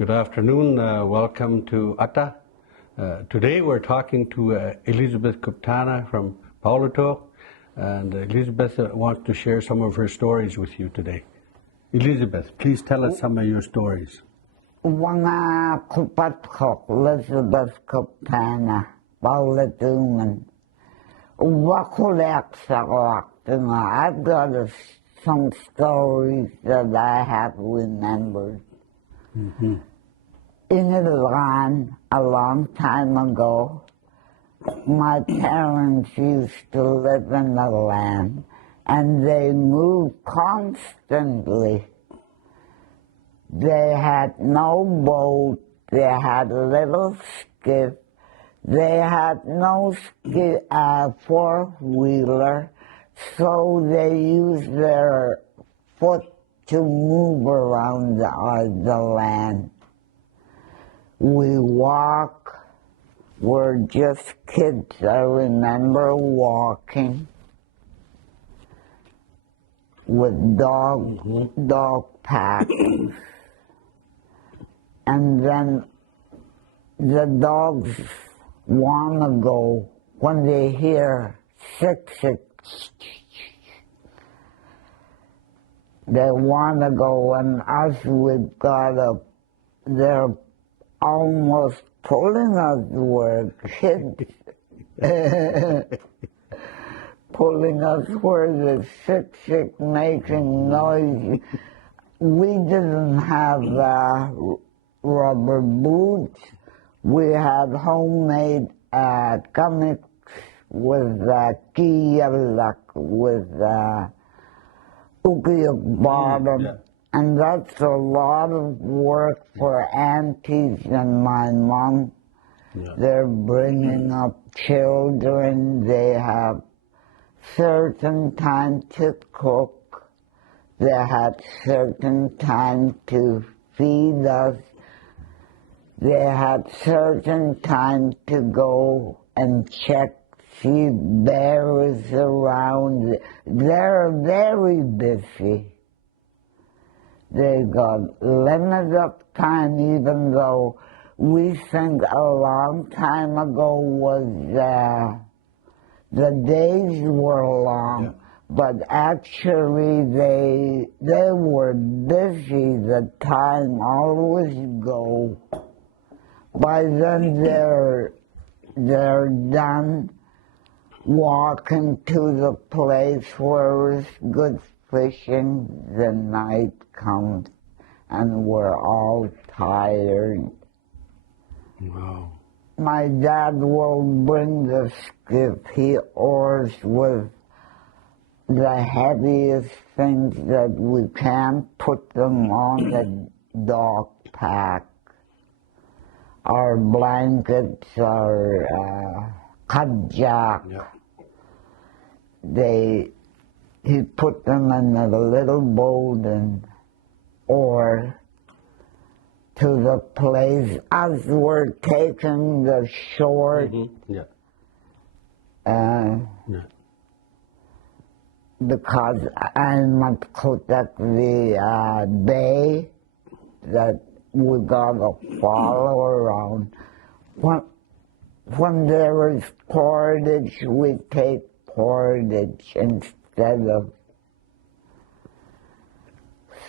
Good afternoon. Welcome to Atta. Today we're talking to Elizabeth Kuptana from Paulato, and Elizabeth wants to share some of her stories with you today. Elizabeth, please tell us some of your stories. Wanga kupatkok Elizabeth Kuptana, Paulatuman. Wakulak sa I've got some stories that I have remembered. Mm-hmm. In Iran, a long time ago, my parents used to live in the land, and they moved constantly. They had no boat, they had a little skiff, they had no four-wheeler, so they used their foot to move around the land. We walk, we're just kids. I remember walking with dog packs. And then the dogs want to go when they hear sick. They want to go, and us, we've got they're almost pulling us, we're kids. Pulling us where the sick making noise. We didn't have rubber boots. We had homemade comics with kiyalak, with ukiyuk bottom. Yeah. And that's a lot of work for aunties and my mom. Yeah. They're bringing up children. They have certain time to cook. They had certain time to feed us. They had certain time to go and check, see bears around. They're very busy. They got limit of time, even though we think a long time ago was the days were long. Yeah. But actually they were busy. The time always go. By then they're done walking to the place where it's good fishing. The night comes and we're all tired. Wow. My dad will bring the skiff. He oars with the heaviest things that we can't put them on the dog pack. Our blankets, our kajak. Yeah. He put them in a little boat and oar to the place as we're taking the shore. Mm-hmm. Yeah. Yeah. Because I'm at the bay that we gotta follow around. When there is portage, we take portage instead of.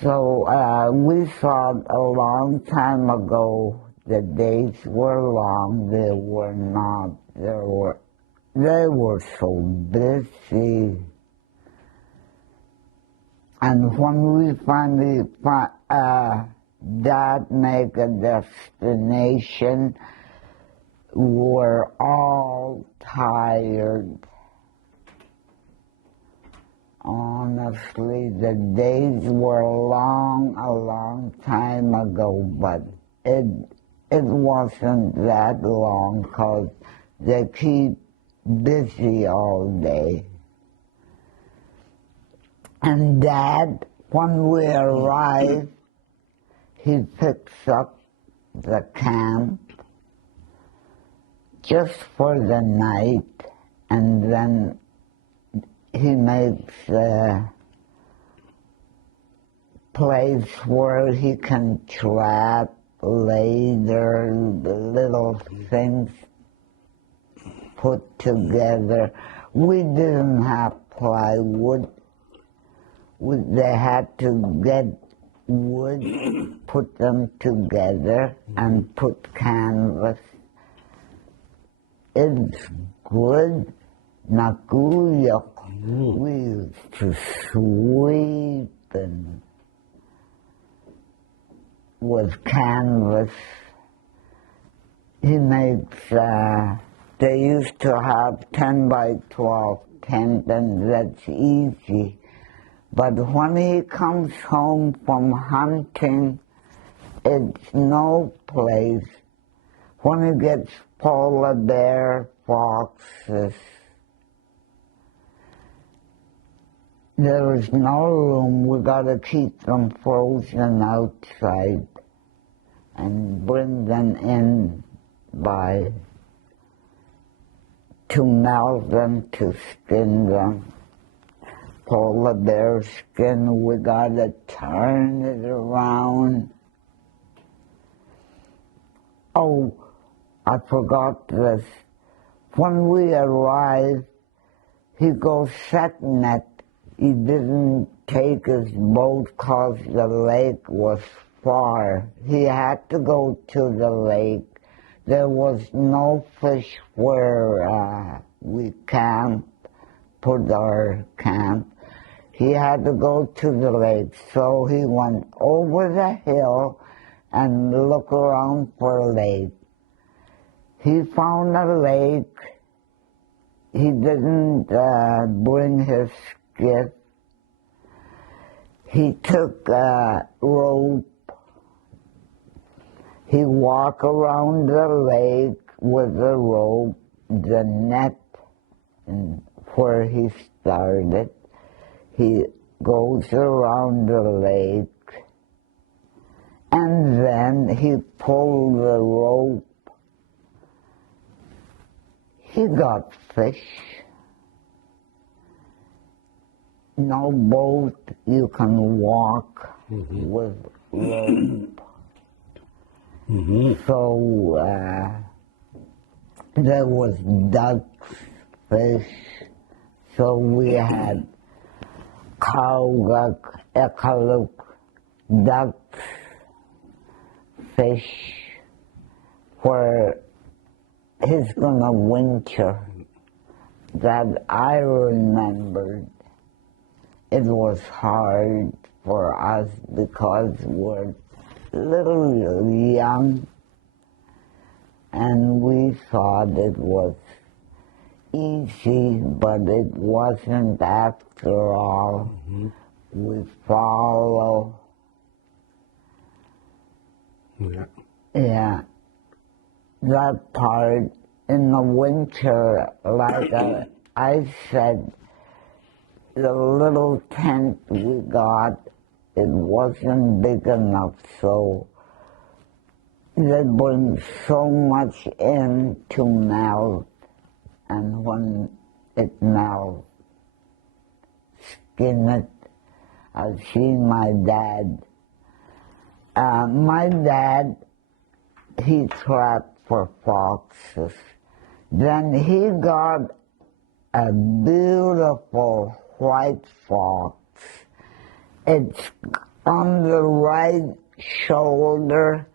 So we thought a long time ago the days were long. They were not. They were so busy. And when we finally Dad make a destination, we're all tired. Honestly, the days were long, a long time ago, but it wasn't that long because they keep busy all day. And Dad, when we arrive, he picks up the camp just for the night, and then he makes a place where he can trap, little things put together. We didn't have plywood. They had to get wood, put them together, and put canvas. It's good, nakuyok. We used to sweep and with canvas. He makes, they used to have 10 by 12 tent, and that's easy. But when he comes home from hunting, it's no place. When he gets polar bear, foxes, there is no room. We gotta keep them frozen outside and bring them in to melt them, to skin them. Polar bear skin, we gotta turn it around. Oh, I forgot this. When we arrived, he goes setting it. He didn't take his boat because the lake was far. He had to go to the lake. There was no fish where we camped, put our camp. He had to go to the lake, so he went over the hill and looked around for a lake. He found a lake. He didn't bring his skiff. He took a rope. He walked around the lake with the rope, the net, and where he started. He goes around the lake, and then he pulled the rope. He got fish. No boat you can walk with rope. So there was ducks, fish, so we had kaugak, ekaluk, ducks, fish, where he's gonna winter. That I remembered. It was hard for us because we're little young, and we thought it was easy, but it wasn't after all. We follow. Yeah. That part in the winter, like I said, the little tent we got, it wasn't big enough, so they bring so much in to melt, and when it melts, skin it. I've seen my dad. My dad, he trapped for foxes. Then he got a beautiful white fox. It's on the right shoulder.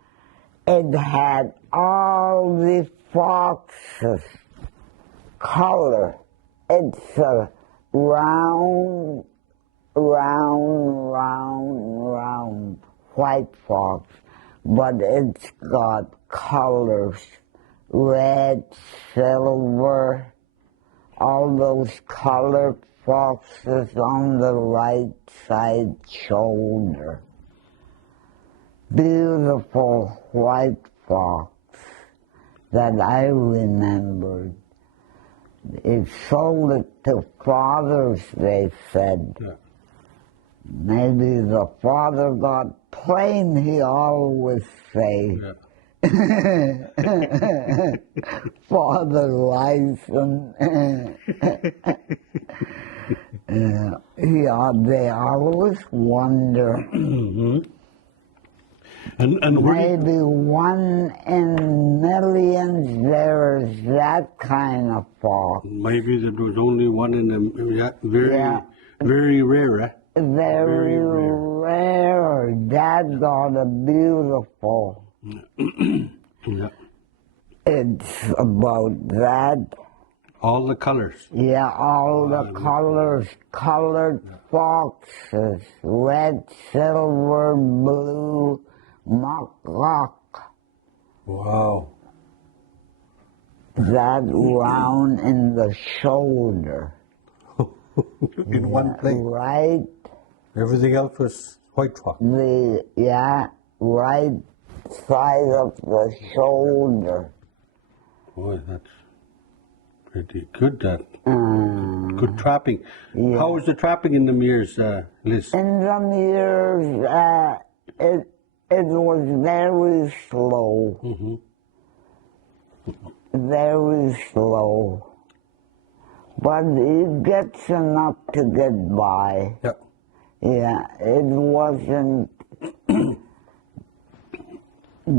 It had all the foxes color. It's a round white fox, but it's got colors, red, silver, all those colored foxes on the right side shoulder. Beautiful white fox that I remembered. It sold it to fathers, they said. Yeah. Maybe the father got plain, he always say. Yeah. Father license. They always wonder. And where did Maybe one in millions there is that kind of fox. maybe there was only one in them? Yeah, very, Yeah. very rare. Eh? Very rare. That got a beautiful. Yeah. It's about that. All the colors. Yeah, all the colors, colored foxes, red, silver, blue, muckluck. Wow. That round in the shoulder. In one place. Right, Everything else was white fox. right side of the shoulder. Boy, that's pretty good. Good trapping. Yeah. How was the trapping in the mirrors, Liz? In some years, it was very slow. Very slow. But it gets enough to get by. Yeah. Yeah, it wasn't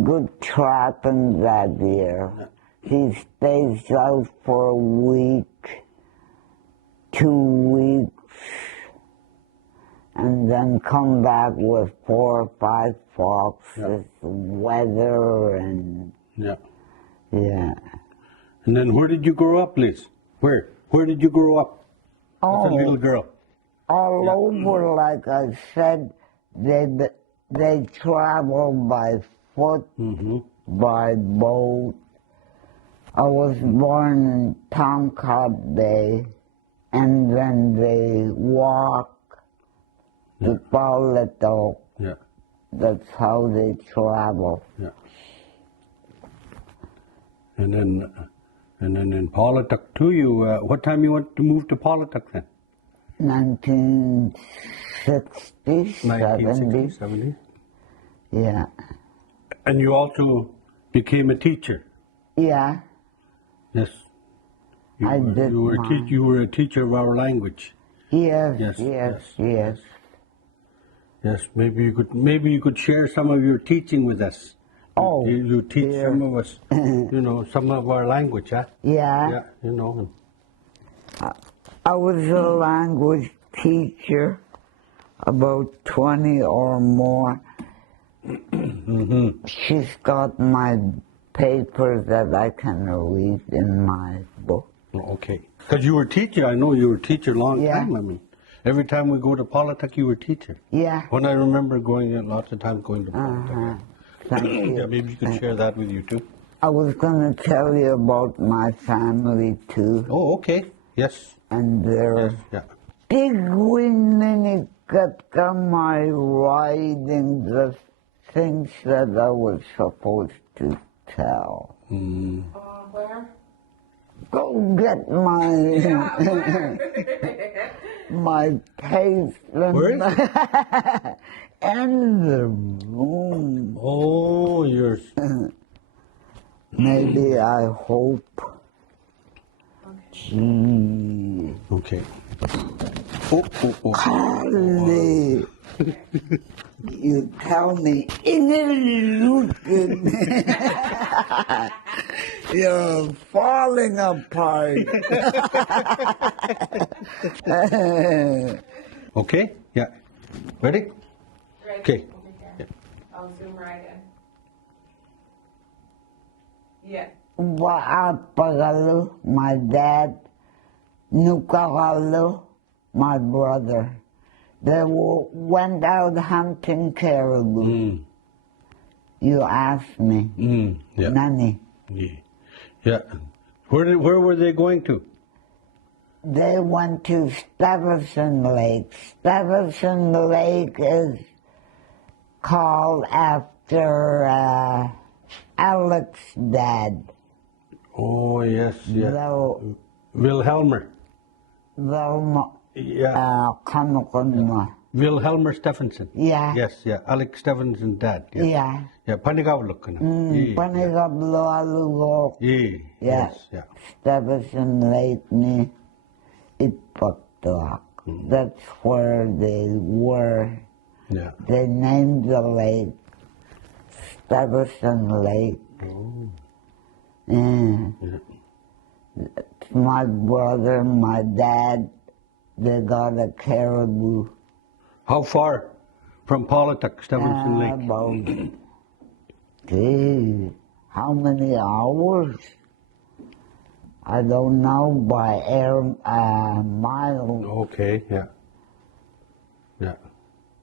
good trapping that year. He stays out for a week, 2 weeks, and then come back with 4 or 5 foxes, weather and Yeah. yeah. And then where did you grow up, Liz? Where? Where did you grow up? As a little girl. All over, like I said, they travel by foot, by boat. I was born in Tomcott Bay, and then they walk to Paleto. Yeah. That's how they travel. Yeah. And then in Paulatuck too, what time you went to move to Paulatuck then? 1960, 70. 70. Yeah. And you also became a teacher. Yeah. Yes. I did You were a teacher of our language. Yes. Yes. Maybe you could share some of your teaching with us. Oh, You teach dear. some of us, some of our language, huh? Yeah. Yeah, I was a language teacher, about 20 or more. She's got my papers that I can read in my book. Okay. Because you were a teacher. I know you were a teacher a long time. I mean, every time we go to Paulatuck, you were a teacher. Yeah. When I remember lots of times going to Paulatuck. Thank you. Yeah, maybe you could share that with you too. I was going to tell you about my family too. Oh, okay. Yes. And they're Yeah. big winning got my writing the things that I was supposed to tell. Where? Go get my my pastry. Where is it? In the room. Oh, yours. Maybe I hope. Gee. Okay. Oh. Carly, you tell me, you're falling apart. Okay. Yeah. Ready? Ready? Okay. Yeah. I'll zoom right in. Yeah. Waapagalu, my dad, Nukagalu, my brother. They went out hunting caribou. You asked me. Yeah. Nani. Yeah. Where were they going to? They went to Stuyvesant Lake. Stuyvesant Lake is called after Alex's dad. Oh, yes, yeah. The Wilhelmer. Yeah. Wilhelmer Stephenson. Yeah. Yes, yeah. Alex Stephenson's dad. Yes. Yeah. Yeah, Panigavlukana. Panigabloalugo. Yeah. Yeah. Yes, yeah. Stuyvesant Lake ni Ipaktuak. That's where they were. Yeah. They named the lake Stevenson Lake. Oh. And my brother, my dad, they got a caribou. How far from Politic, Stevenson Lake? About, gee, how many hours? I don't know, by air mile. Okay, yeah. Yeah.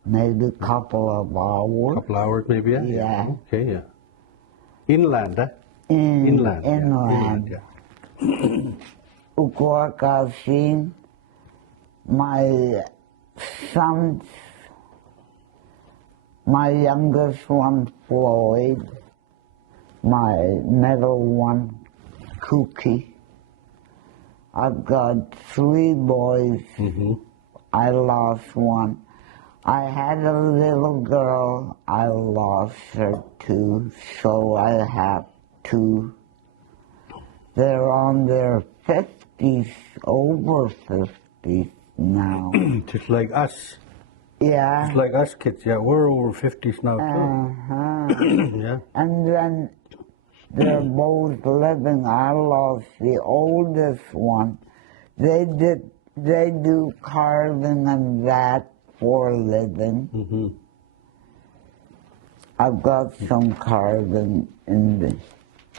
Maybe a couple of hours. Couple hours maybe, yeah? Yeah. Okay, yeah. Inland, huh? Inland. Inland. Yeah. Ukwakasin, my sons, my youngest one, Floyd, my middle one, Cookie. I've got 3 boys. Mm-hmm. I lost one. I had a little girl. I lost her too, so I have 2. They're on their 50s, over 50s now. Just like us. Yeah. Just like us kids, yeah. We're over 50s now too. Yeah. And then they're both living. I lost the oldest one. They do carving and that for a living. Mm-hmm. I've got some carving in the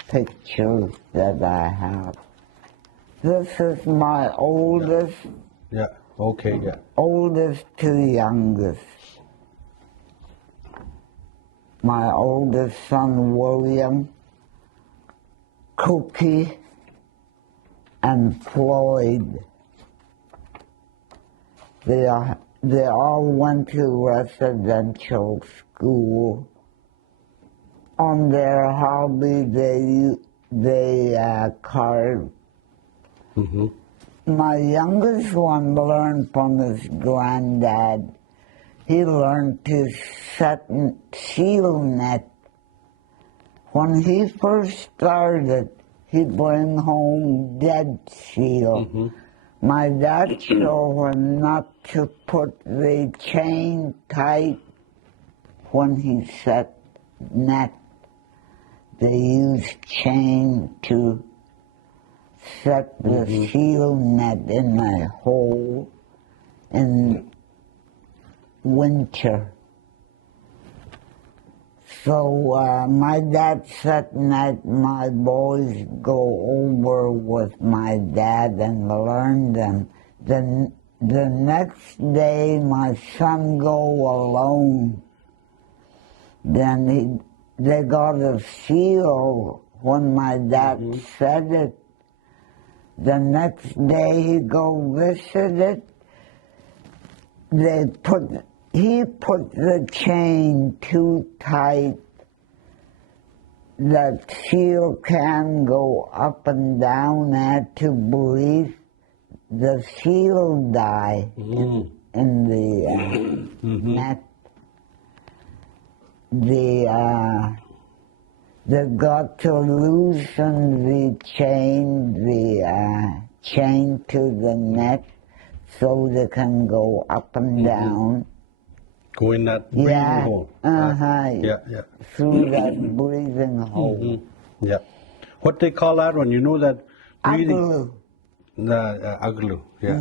pictures that I have. This is my oldest. Yeah. Okay, yeah. Oldest to youngest. My oldest son, William, Cookie, and Floyd. They all went to residential school. On their hobby, they carved. Mm-hmm. My youngest one learned from his granddad. He learned to set seal net. When he first started, he'd bring home dead seal. Mm-hmm. My dad showed him not to put the chain tight when he set net. They used chain to set the seal net in a hole in winter. So my dad set net, my boys go over with my dad and learn them. Then the next day my son go alone. Then they got a seal when my dad set it. The next day he go visit it. He put the chain too tight. The seal can go up and down, had to breathe. The seal die in the net. They got to loosen the chain to the net so they can go up and down. Go in that breathing hole. Yeah. Through that breathing hole. Mm-hmm. Yeah. What they call that one? You know that breathing? Agloo. The agloo. Yeah.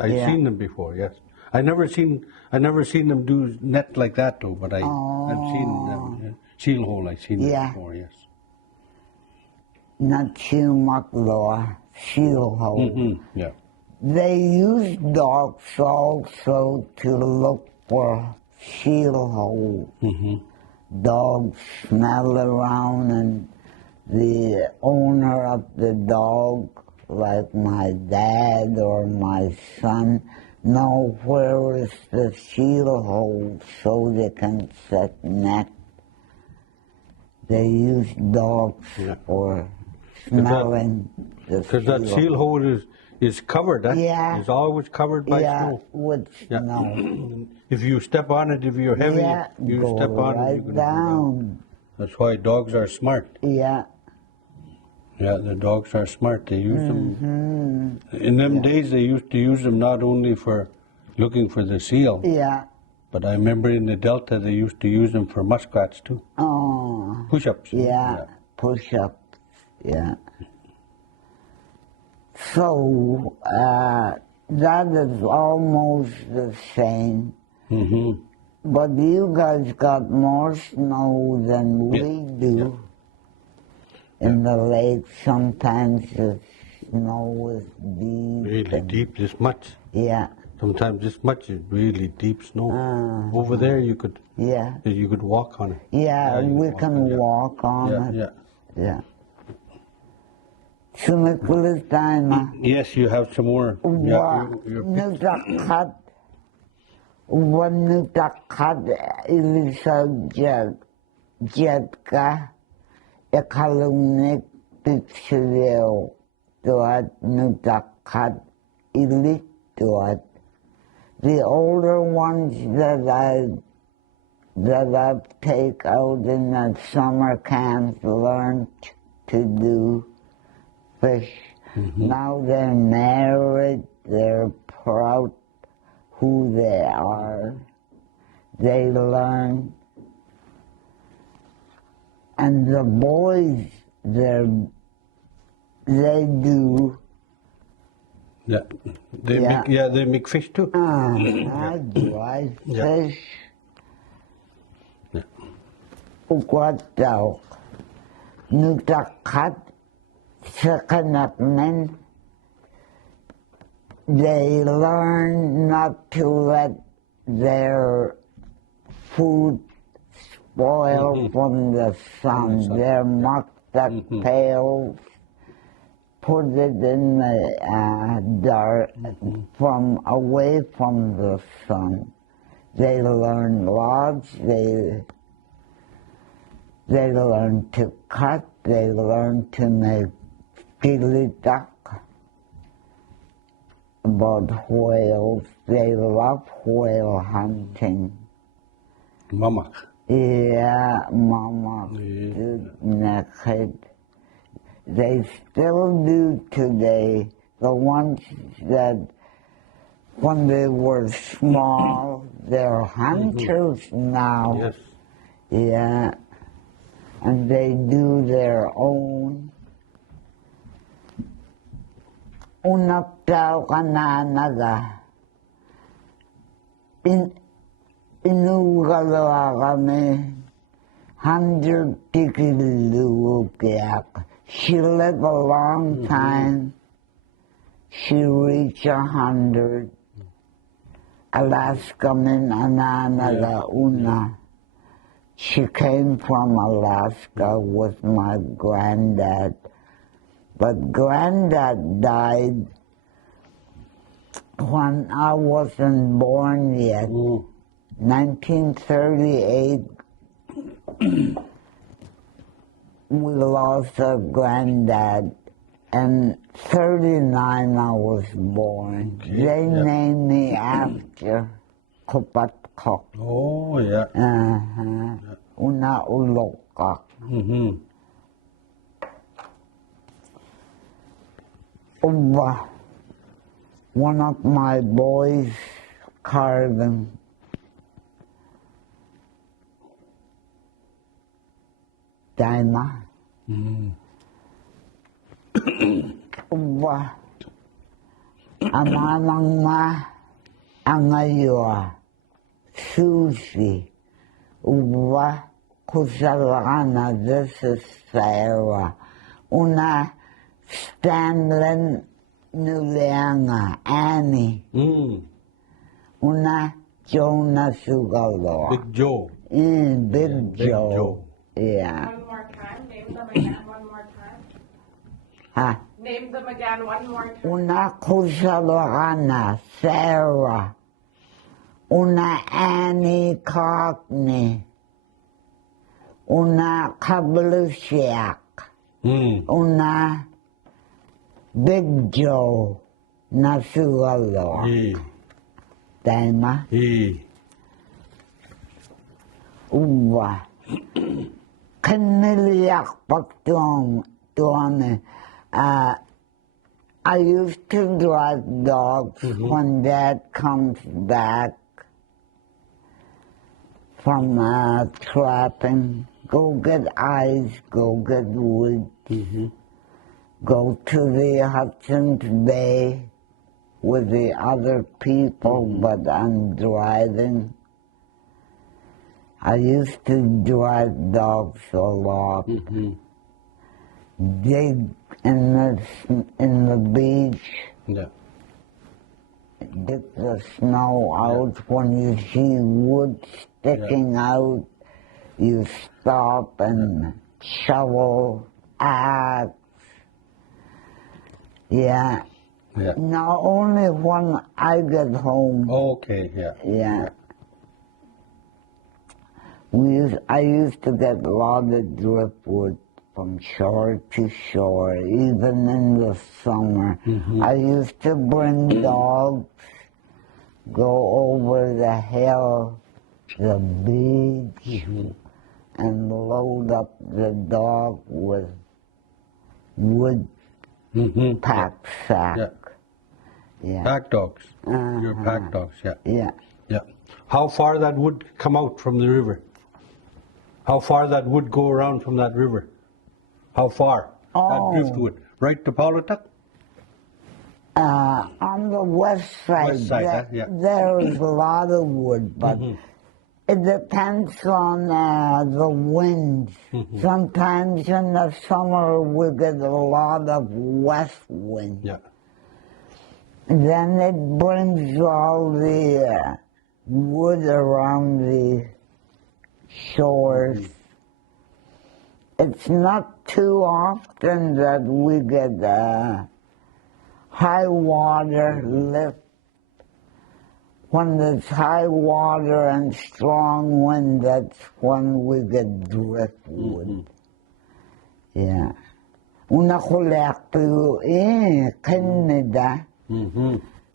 I've seen them before. Yes. I never seen them do net like that though. But I've seen them. Seal hole. I've seen them before. Yes. Not seal muckler, seal hole. Mm-hmm. Yeah. They use dogs also to look for seal holes. Mm-hmm. Dogs smell around, and the owner of the dog, like my dad or my son, know where is the seal hole so they can set net. They use dogs for smelling the seal. Because that seal hole is covered, eh? Yeah. It's always covered by snow. With snow. If you step on it, if you're heavy, you go step on right it, you're going to go down. down. That's why dogs are smart. Yeah. Yeah, the dogs are smart. They use them. In them days, they used to use them not only for looking for the seal. Yeah. But I remember in the Delta they used to use them for muskrats too. Oh. Push-ups. Yeah, push-ups, yeah. So, that is almost the same. Mm-hmm. But you guys got more snow than we do. In the lake, sometimes the snow is deep. Really deep, this much. Yeah. Sometimes this much is really deep snow. Over there you could walk on it. Yeah, we can walk on it. Yeah. Sumikulis time. Yes, you have some more. Nutakat. One nutakat ilisa jetka. Ekalungnik pictureo. Tuat nutakat ilit tuat. The older ones that I take out in the summer camps learned to do fish. Now they're married, they're proud who they are. They learn. And the boys, they do. Yeah, they make fish too. I do. I fish. Ukwataw. Nutakat sa kanakmen. They learn not to let their food spoil from the sun. Their maktak pails. Put it in the dark, away from the sun. They learn logs, they learn to cut, they learn to make pilitak about whales. They love whale hunting. Mamak. Yeah, mamak. Naked. They still do today. The ones that, when they were small, they're hunters now. Yes. Yeah. And they do their own. Unaptaw ka na naga. Inugalawa kami. 100 tikilukiak. She lived a long time. She reached 100. Alaska min ananaga una. She came from Alaska with my granddad. But granddad died when I wasn't born yet. 1938. We lost our granddad, and 39 I was born. Okay, they named me after Kupatko. Oh, yeah. Una uloka. One of my boys carving. Daima. Amanang ma angayua sushi. Kusalana, this is Sarah. Una Stanley Nuleanga, Annie. Una Jonah Sugalo. Big Joe. Big Joe. Yeah. One more time. Name them again one more time. Name them again one more time. Una Kusalana, Sarah. Una Annie Cockney. Una Kablusiak. Una Big Joe Nasugalo. Daima. Uwa. Kaniliak Paktuane. I used to drive dogs when Dad comes back. from trapping. Go get ice, go get wood. Go to the Hudson's Bay with the other people, but I'm driving. I used to drive dogs a lot. Dig in the beach. Yeah. Get the snow out. When you see wood sticking out, you stop and shovel, axe. Yeah. Not only when I get home. Okay, yeah. Yeah. I used to get a lot of driftwood from shore to shore, even in the summer. I used to bring dogs, go over the hill, the beach, and load up the dog with wood pack sack. Yeah. Pack dogs. Your pack dogs, yeah. Yeah. Yeah. How far that would come out from the river? How far that would go around from that river? How far? That driftwood. Right to Paulatuck? On the west side, there's a lot of wood, but it depends on the winds. Sometimes in the summer we get a lot of west wind. Yeah. Then it brings all the wood around the shores. It's not too often that we get high water lift. When there's high water and strong wind, that's when we get driftwood. Yeah. Una collecto in Canada.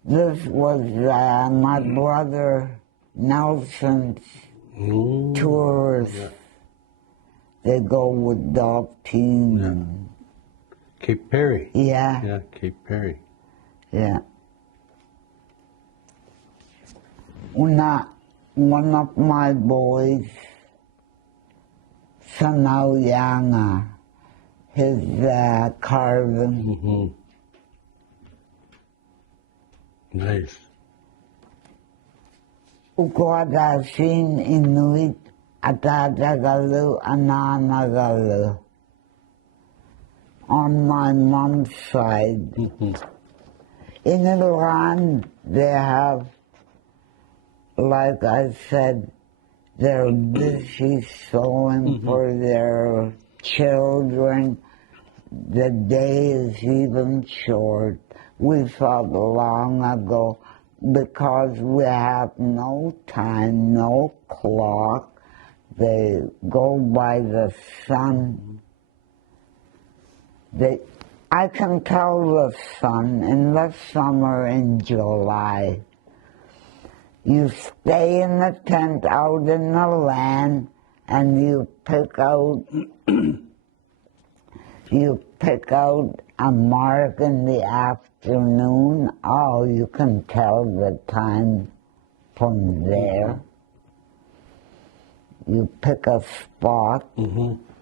This was my brother Nelson's tours. They go with dog team. Cape Perry. Yeah. Yeah, Cape Perry. Yeah. One of my boys, Sanauyanga, his carving. Nice. Ukwadasin Inuit Atatagalu Ananagalu. On my mom's side. In Iran, they have, like I said, they're busy sewing for their children. The day is even short. We thought long ago, because we have no time, no clock, they go by the sun. I can tell the sun in the summer in July. You stay in the tent out in the land and you pick out a mark in the afternoon. Oh, you can tell the time from there. You pick a spot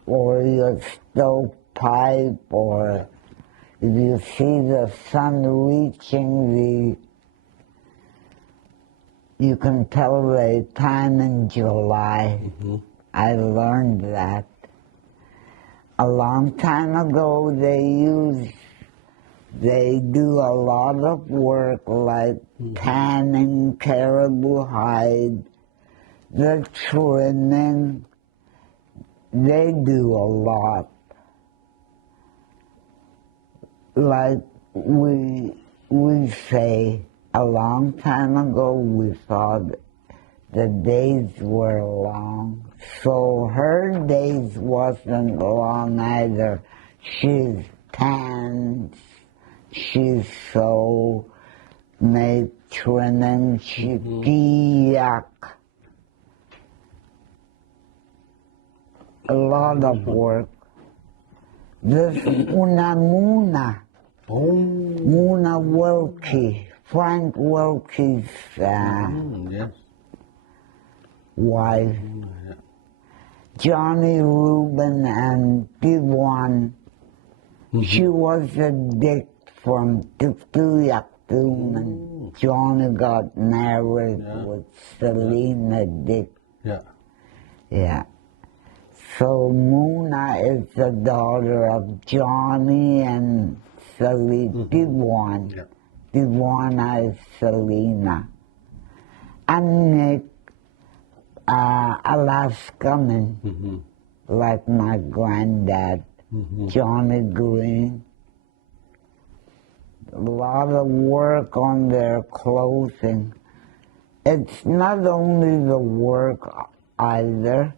or your stovepipe, or if you see the sun reaching you can tell the time in July. I learned that. A long time ago they do a lot of work like tanning caribou hide, the trimming, they do a lot. Like we say, a long time ago we thought the days were long. So her days wasn't long either. She's tanned, she's so made trimming, she giyak. A lot of work. This Muna. Muna Wilkie, Frank Wilkie's yes. wife. Johnny Rubin and Diwan. She was a dick from Tuktuyak-Tum, and Johnny got married with Selena Dick. Yeah. So Muna is the daughter of Johnny and Selena Diwan. Diwana is Selena. And Nick, Alaskaman, like my granddad, Johnny Green. A lot of work on their clothing. It's not only the work either.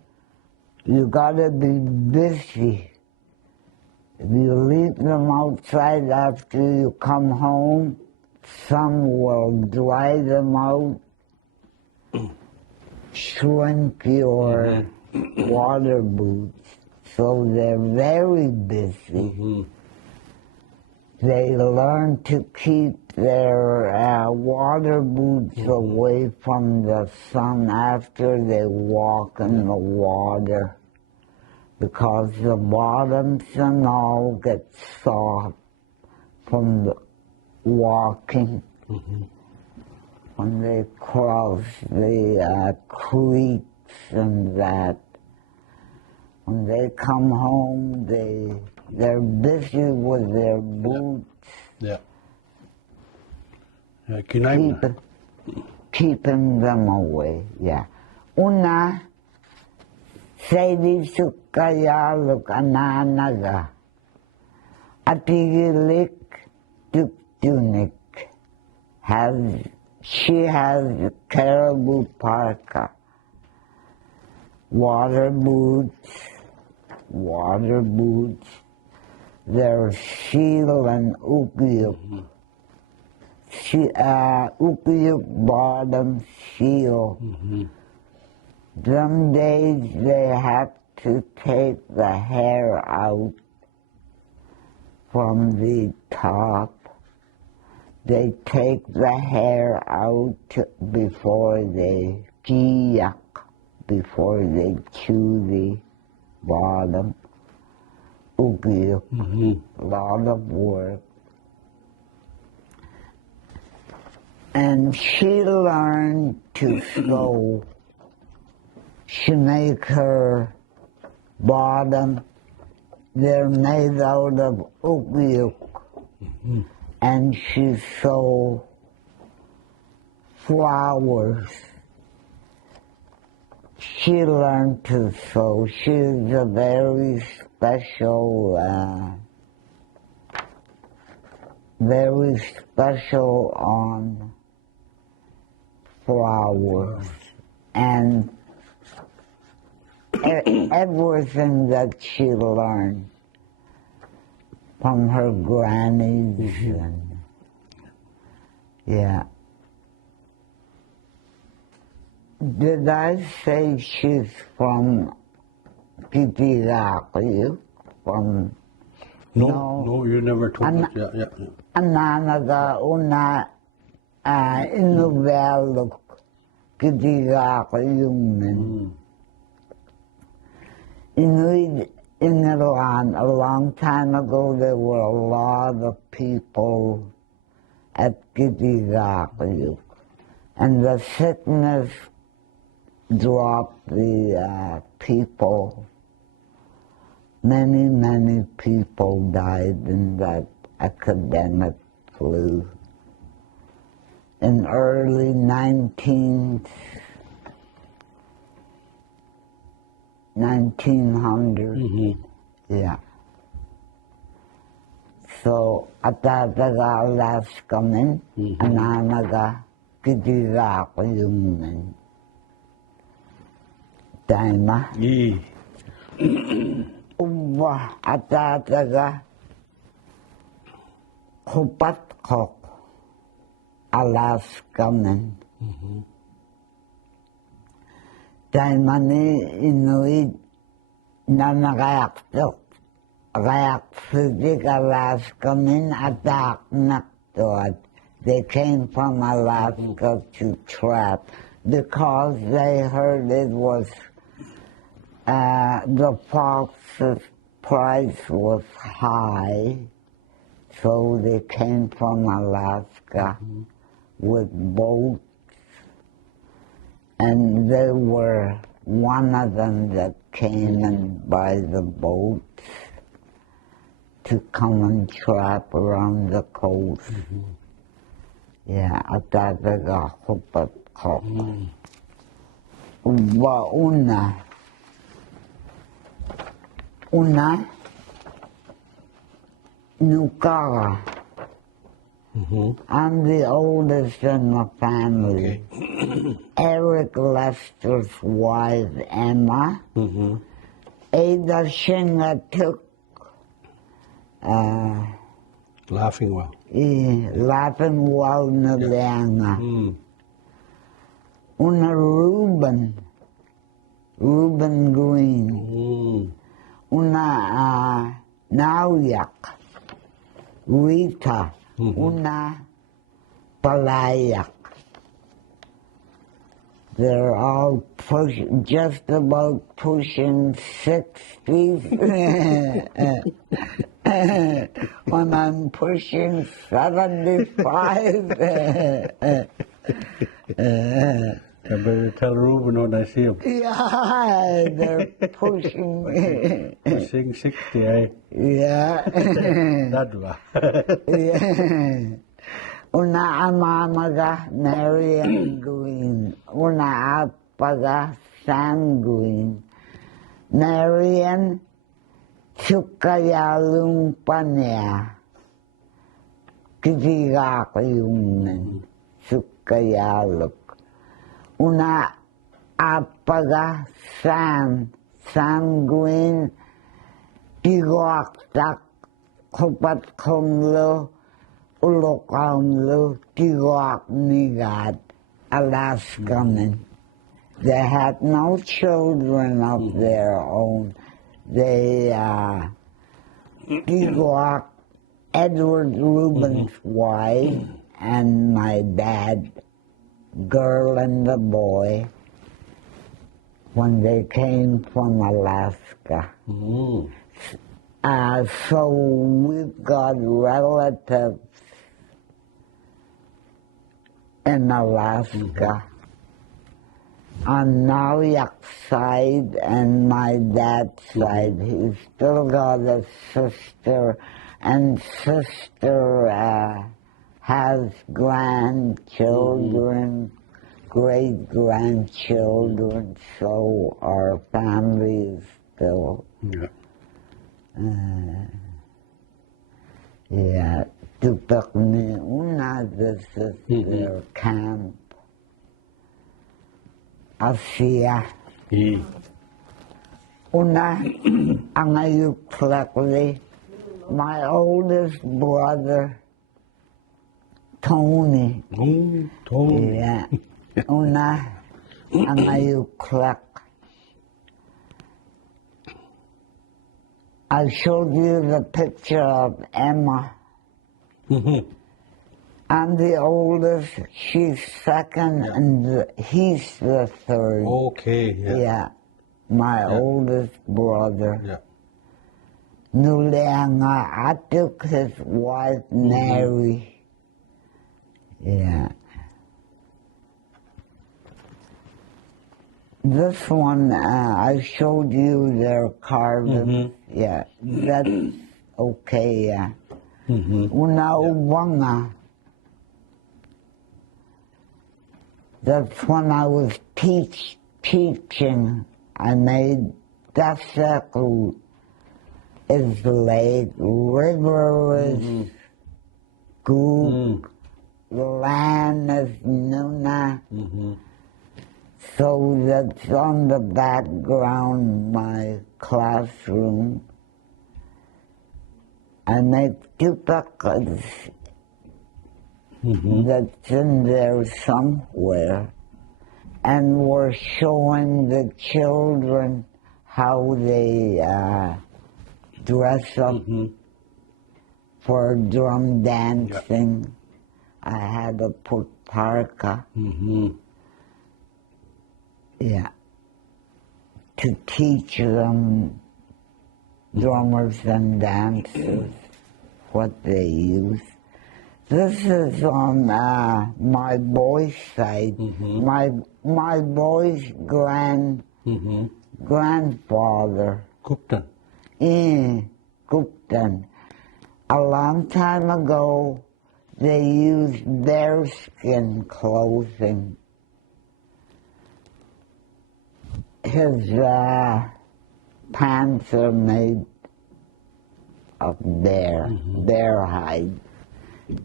You gotta be busy. If you leave them outside after you come home, some will dry them out, shrink your water boots. So they're very busy. They learn to keep their water boots away from the sun after they walk in the water, because the bottoms and all get soft from the walking. When they cross the creeks and that. When they come home, they're busy with their boots. Keeping them away, Una, Sadie Sukayaluk Ananaga, Atigilik Tuktunik, she has caribou parka, water boots, they're seal and ukiyuk. Ukiyuk bottom seal. Some days they have to take the hair out from the top. They take the hair out before they kiyak, before they chew the bottom. Ukiyuk. A lot of work. And she learned to sew. She make her bottom, they're made out of ukiyuk. And she sew flowers. She learned to sew. She's a very special on flowers, and everything that she learned from her grannies and Did I say she's from Pipiraku? From No, you never told us. Ananaga una inuveluk Pipiraku yumen. In Iran, a long time ago, there were a lot of people at Pipiraku, and the sickness dropped the people. Many people died in that epidemic flu. In early 1900s. So, atataga Alaskaman, ananaga Pipiraku yumen. Taima. Uwa atataga Kupatkok, Alaskaman. Taimani Inuit nanagayaktok, Rayakfidik Alaskaman atak naktoat. They came from Alaska to trap. because they heard it was the fox's price was high, so they came from Alaska with boats, and they were one of them that came and by the boats to come and trap around the coast. Yeah, at that they got hooked up. Una Nukara. I'm the oldest in the family. Okay. Eric Lester's wife, Emma. Ada Shinga took Laughing well. Laughing well Nalianga. Una Reuben Green. Una Nauyak. Rita. Una Palayak. They're all just about pushing 60s. When I'm pushing 75. I better tell Ruben when I see him. Yeah, they're pushing. Pushing 60, eh? Yeah. Dadwa. Yeah. Una amamaga Marian Green. Una apaga Sam Green. Marian Chukayalung Panya. Kizigakayung Chukayaluk. Una apaga Sam Green. Tigwaktak Kopat Komlo. Ulokamlu, Tigwak Nigat, Alaskaman. They had no children of their own. They, Tigwak, Edward Rubin's wife, and my dad, girl and the boy, when they came from Alaska. So we've got relatives in Alaska. On Nauyak's side and my dad's side, he's still got a sister, and sister has grandchildren, great-grandchildren, so our family is still... Yeah, Tupakni Una, this is their camp. Asia. Una, Angayuk Klakli, my oldest brother, Tony. Tony. Yeah. Una, Angayuk Klak. I showed you the picture of Emma. I'm the oldest, she's second, and he's the third. Okay, yeah. My oldest brother. Nuleanga, I took his wife, Mary. Yeah. This one, I showed you their carving. Yeah, that's okay, yeah. Una Ubanga. That's when I was teaching. I made Dasaku is lake, river is Goog, land is Nuna. So that's on the background, my classroom. I make tupakas that's in there somewhere. And we're showing the children how they dress up for drum dancing. I had to put parka. And the Yeah. To teach them drummers and dancers what they use. This is on my boy's side. My boy's grandfather. Kuptan. Kuptana. A long time ago, they used bearskin clothing. His pants are made of bear hide,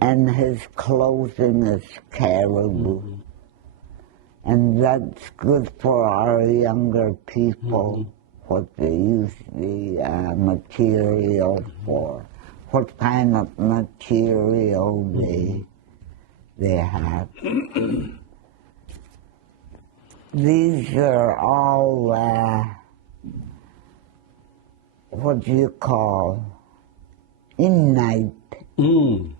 and his clothing is caribou. And that's good for our younger people, what they use the material for, what kind of material they have. These are all, what do you call, Innite,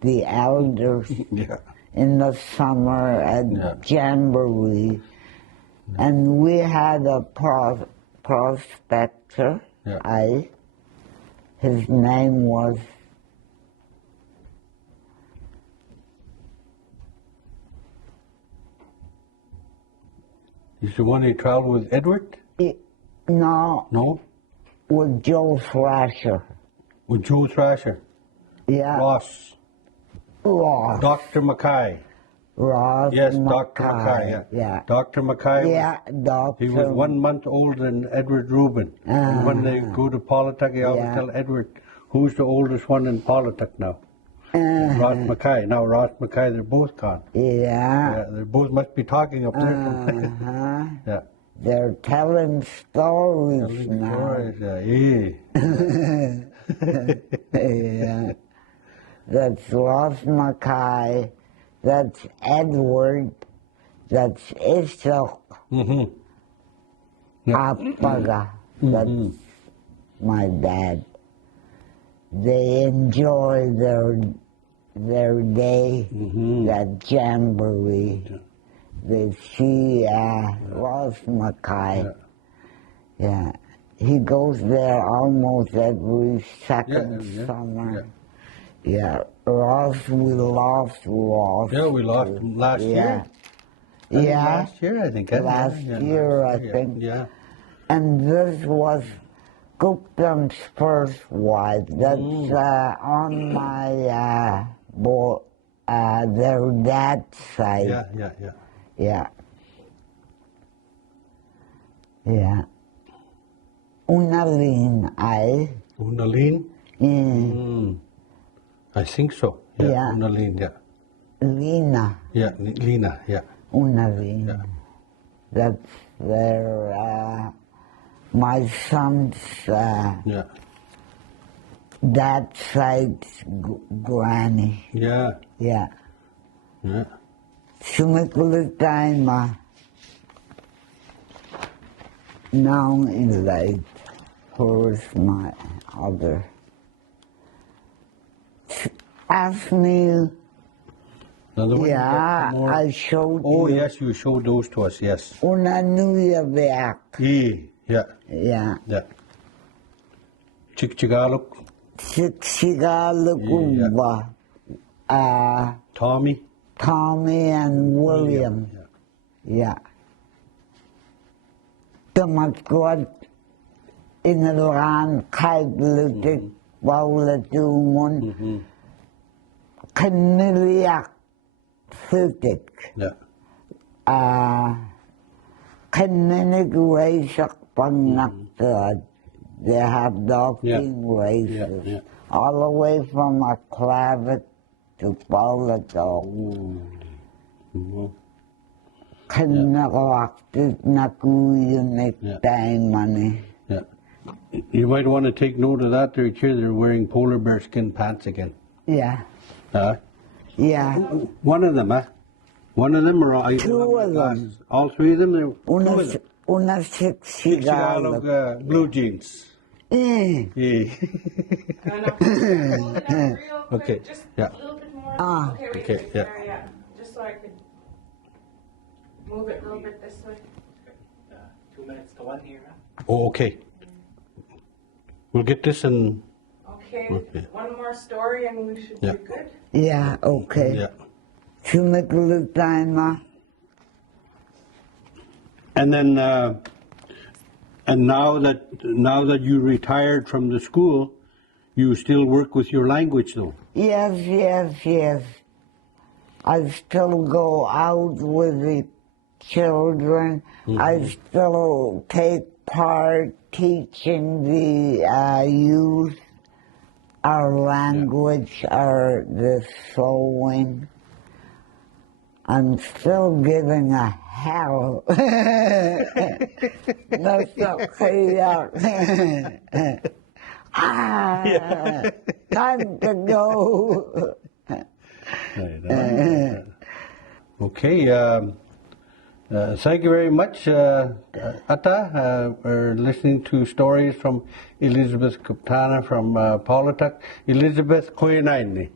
the elders in the summer at Jamboree. And we had a prospector, his name was Is the one who traveled with Edward? No, with Joe Thrasher. With Joe Thrasher? Yeah. Ross. Dr. Mackay. Ross. Yes, Dr. Mackay. Yeah. Dr. Mackay. Yeah, Dr. He was 1 month older than Edward Rubin. And when they go to Polytech, he always tell Edward, who's the oldest one in Polytech now? Ross Mackay. Now Ross Mackay, they're both gone. Yeah. They both must be talking up there. Yeah. They're telling stories now. Yeah. That's Ross Mackay. That's Edward. That's Ishok. Apaga. That's my dad. They enjoy their day, that jamboree. They see Ross Mackay. Yeah. He goes there almost every second summer. Yeah. Ross, we lost Ross. Yeah, we lost him last year. Yeah. Last year, I think. Last year, I think. Yeah. And this was Kuptana's first wife. That's on my their dad's side. Yeah. Unalin, Unalin? I think so. Yeah. Unalin, yeah. Lina. Yeah, Lina, yeah. Unalin. Yeah. That's their, my son's dad's side's granny. Yeah. Sumakulit tayo now in life. Where's my other? Ask me. I showed you. Oh, yes, you showed those to us, yes. Una nuya back. Yeah. Chikchigaluk. Chikchigaluk. Tommy and William. Yeah. Tumatkuat inaluran kahit lutik wawlatumun kaniliyak sutik. Kaninig raisak pannaktad. They have docking races all the way from a clavet to Palato. Kanakawaktik nakuyunik time money. You might want to take note of that. They're wearing polar bear skin pants again. Yeah. Yeah. One of them, One of them, or two of them. All three of them. Una Chicxulub blue jeans. Yeah. Okay. Just a little bit more. Okay. Yeah. Just so I could move it a little bit this way. minutes to one here. Huh? Oh, okay. We'll get this in. Okay, Okay. one more story and we should Yeah. be good. Yeah, okay. Yeah. Sumiklutana. And then, and now that you retired from the school, you still work with your language, though. Yes, yes, yes. I still go out with the children. I still take part teaching the youth our language, the sewing. I'm still giving a hell. That's okay. Time to go. Okay. Thank you very much, Atta. We're listening to stories from Elizabeth Kuptana from Paulatuk. Elizabeth, Koyanaini.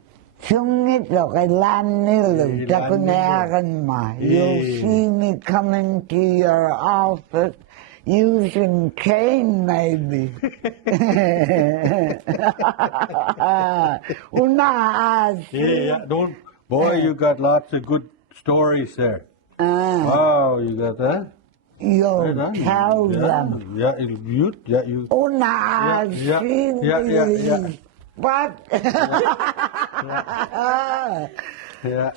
You'll see me coming to your office using cane, maybe. Yeah, don't. Boy, you got lots of good stories there. Oh, you got that? You'll tell them. Yeah, you. Yeah. What? Yeah.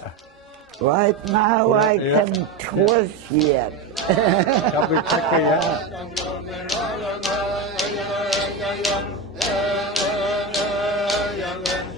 Right now I can twist yet. Couple quicker, yeah.